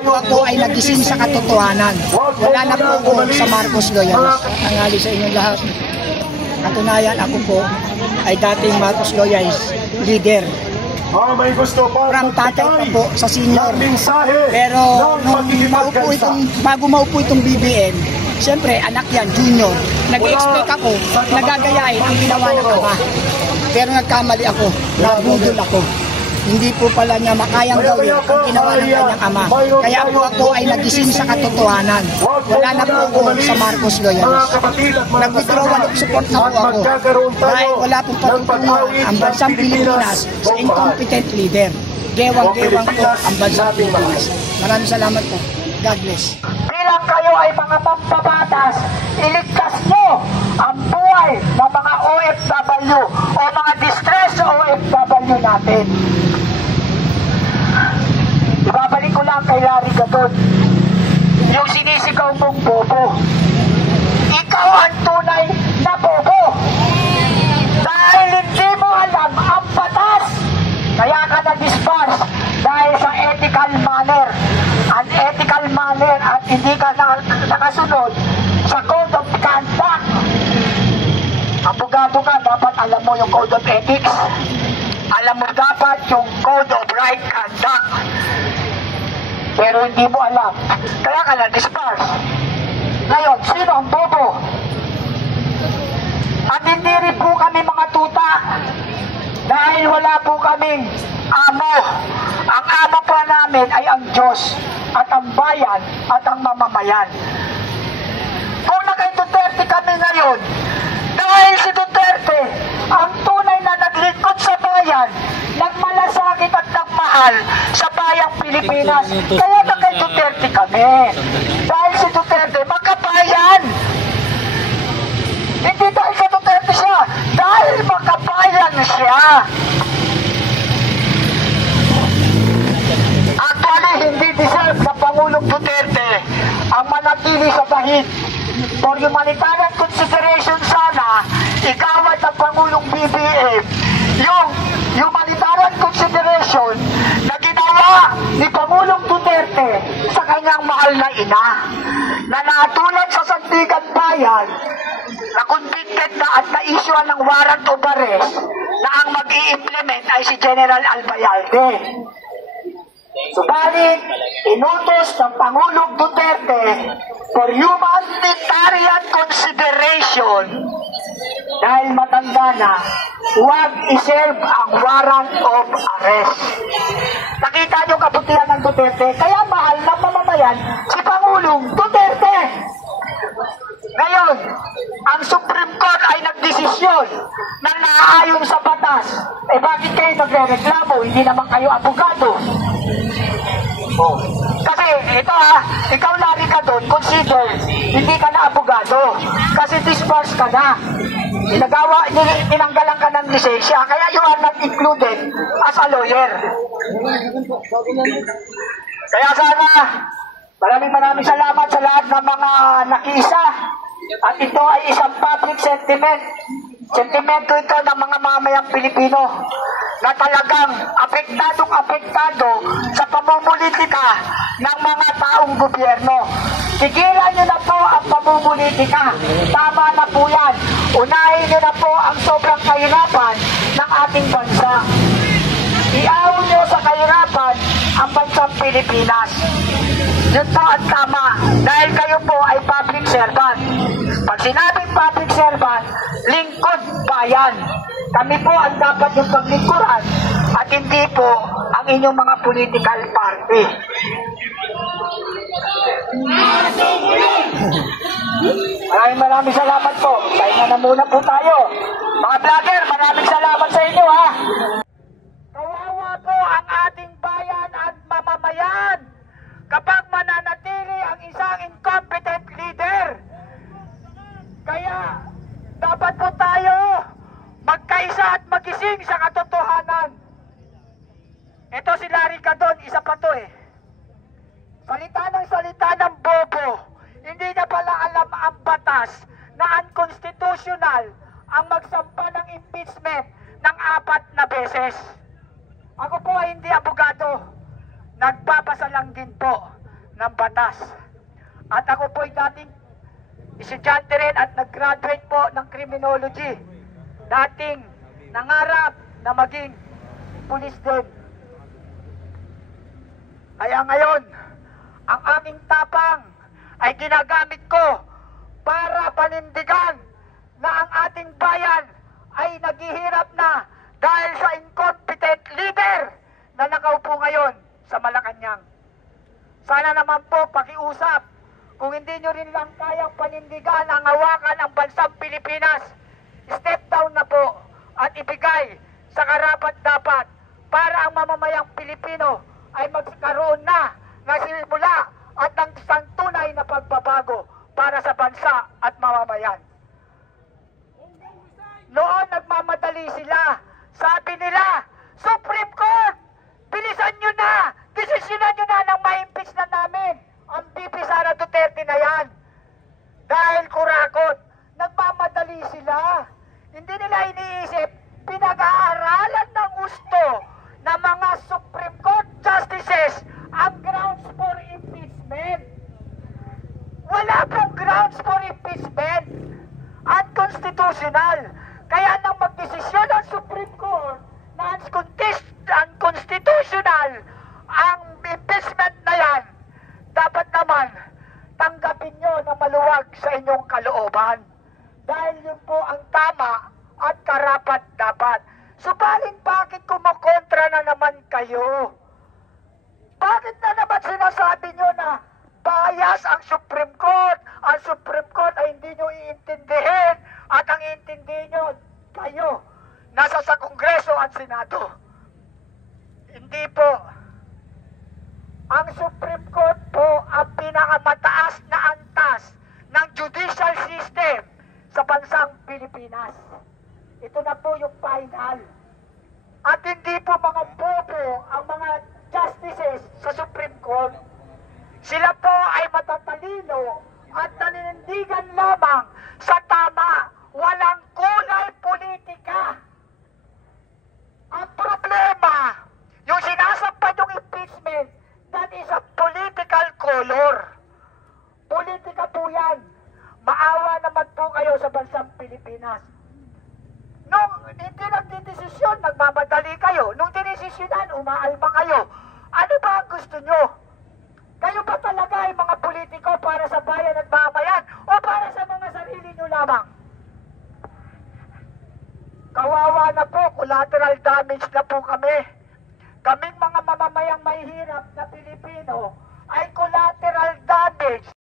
Ako ay nagising sa katotohanan. Wala na po ako sa Marcos Loyals. Tanghali sa inyong lahat. Katunayan, ako po ay dating Marcos Loyals leader. May gusto pa. From tatay pa po sa senior. Pero nung bago maupo itong BBM, siyempre anak yan, junior. Nag-expect ako, nagagayain ang ginawa ng ama. Pero nagkamali ako, nabudol ako. Hindi po pala niya makayang gawin ang ginawa ng kanyang ama. Kaya po ako ay nagising sa katotohanan. Wala na po ako sa Marcos Loyals. Nag-withdrawal of support na po ako. Dahil wala pong patutungan ang bansang Pilipinas sa incompetent leader. Gewang-gewang po ang bansang Pilipinas. Maraming salamat po. God bless. Bilang kayo ay mga mambabatas, iligtas nyo ang buhay ng mga OFW o mga distressed OFW natin. Ibabalik ko lang kay Larry Gadon, yung sinisigaw mong bobo. Ikaw ang tunay na bobo. Dahil hindi mo alam ang batas, kaya ka na-dispatch dahil sa ethical manner. Unethical manner at hindi ka nakasunod sa Code of Conduct. Abogado ka, dapat alam mo yung Code of Ethics. Alam mo dapat yung Code of Right Conduct. Pero hindi mo alam. Kaya ka na-dispatch. Ngayon, sino ang bobo? At hindi rin po kami mga tuta. Dahil wala po kaming amo. Ang amo po namin ay ang Diyos at ang bayan at ang mamamayan. Kung kay Duterte kami ngayon, dahil si Duterte ang tunay na naglingkod sa bayan, nagmalasakit at nagmahal sa bayang Pilipinas. Kaya kay Duterte kami. Dahil si Duterte makabayan. Hindi dahil sa Duterte siya, dahil makabayan siya. Actually, hindi deserve sa Pangulong Duterte ang manatili sa bahid. For humanitarian consideration sana, igawad ng Pangulong BBM yung humanitarian consideration na ginawa ni Pangulong Duterte sa kanyang mahal na ina, na natulad sa Sandigan Bayan, na convicted na at na-issue ng warrant of arrest na ang mag-i-implement ay si General Albayalde. Subalit, inutos ng Pangulong Duterte for humanitarian consideration dahil matanda na, huwag iserve ang warrant of arrest. Nakita niyo kabutihan ng Duterte, kaya mahal ng mamamayan si Pangulong Duterte. Ngayon, ang Supreme Court ay nagdesisyon na naaayon sa batas. Bakit kayo nagre-reklamo? Hindi naman kayo abogado. Kasi ito ikaw Larry Gadon, consider hindi ka na abogado kasi dispatch ka na. Tinanggalan ka ng lisensya, kaya you are not included as a lawyer. Kaya sana maraming salamat sa lahat ng mga nakiisa. At ito ay isang public sentiment. Sentimento ito ng mga mamayang Pilipino na talagang apektado sa pamumulitika ng mga taong gobyerno. Tigilan nyo na po ang pamumulitika. Tama na po yan. Unahin nyo na po ang sobrang kahirapan ng ating bansa. Iawon nyo sa kahirapan ang bansang Pilipinas. Yun po ang tama dahil kayo po ay public servant. Pag sinabing public servant, lingkod bayan. Kami po ang dapat yung paglingkuran at hindi po ang inyong mga political party. Maraming salamat po. Pahinga na muna po tayo. Mga vlogger, maraming salamat sa inyo ha. Kawawa po ang ating bayan at mamamayan kapag mananatili ang isang incompetent leader. Kaya dapat po tayo magkaisa at magising sa katotohanan. Ito si Larry Gadon, isa pa to salita ng bobo. Hindi na pala alam ang batas na unconstitutional ang magsampa ng impeachment ng 4 na beses. Ako po ay hindi abogado. Nagbabasa lang din po. ng batas. At ako po'y dating estudyante rin at nag-graduate po ng criminology. Dating nangarap na maging pulis din. Kaya ngayon, ang aking tapang ay ginagamit ko para panindigan na ang ating bayan ay naghihirap na dahil sa incompetent leader na nakaupo ngayon sa Malacanang. Sana naman po pakiusap, kung hindi nyo rin lang kayang panindigan ang hawakan ng bansang Pilipinas, step down na po at ibigay sa karapat-dapat para ang mamamayang Pilipino ay magkaroon na ng simula at ng isang tunay na pagbabago para sa bansa at mamamayan. Noon nagmamadali sila. Sabi nila, Supreme Court, bilisan nyo na! Desisyonan nyo na nang ma-impeach na namin ang BP Sara Duterte na yan. Dahil kurakot, nagmamadali sila. Hindi nila iniisip, pinag-aaralan ng gusto ng mga Supreme Court justices ang grounds for impeachment. Wala pong grounds for impeachment. Unconstitutional. Kaya nang magdesisyon ang Supreme Court na unconstitutional ang impeachment na yan, dapat naman tanggapin nyo na maluwag sa inyong kalooban. Dahil yun po ang tama at karapat-dapat. Subalit bakit kumukontra na naman kayo? Bakit na naman sinasabi nyo na bias ang Supreme Court? Ang Supreme Court ay hindi nyo iintindihin at ang iintindihin nyo kayo nasa sa Kongreso at Senado. Hindi po. Ang Supreme Court po ang pinakamataas na antas ng judicial system sa bansang Pilipinas. Ito na po yung final. At hindi po mga bobo ang mga justices sa Supreme Court. Sila po ay matatalino at naninindigan lamang sa tama, walang kulay politika. Ang problema, yung sinasampad yung impeachment, that is a political color. Politika po yan. Maawa naman po kayo sa bansang Pilipinas. Nung hindi nagdidesisyon, nagmamadali kayo. Nung dinesisyonan, umaalma kayo. Ano ba ang gusto nyo? Kayo ba talaga ay mga politiko para sa bayan at mamayan o para sa mga sarili nyo lamang? Kawawa na po, collateral damage na po kami. Kaming mga mamamayang mahihirap na Pilipino ay collateral damage.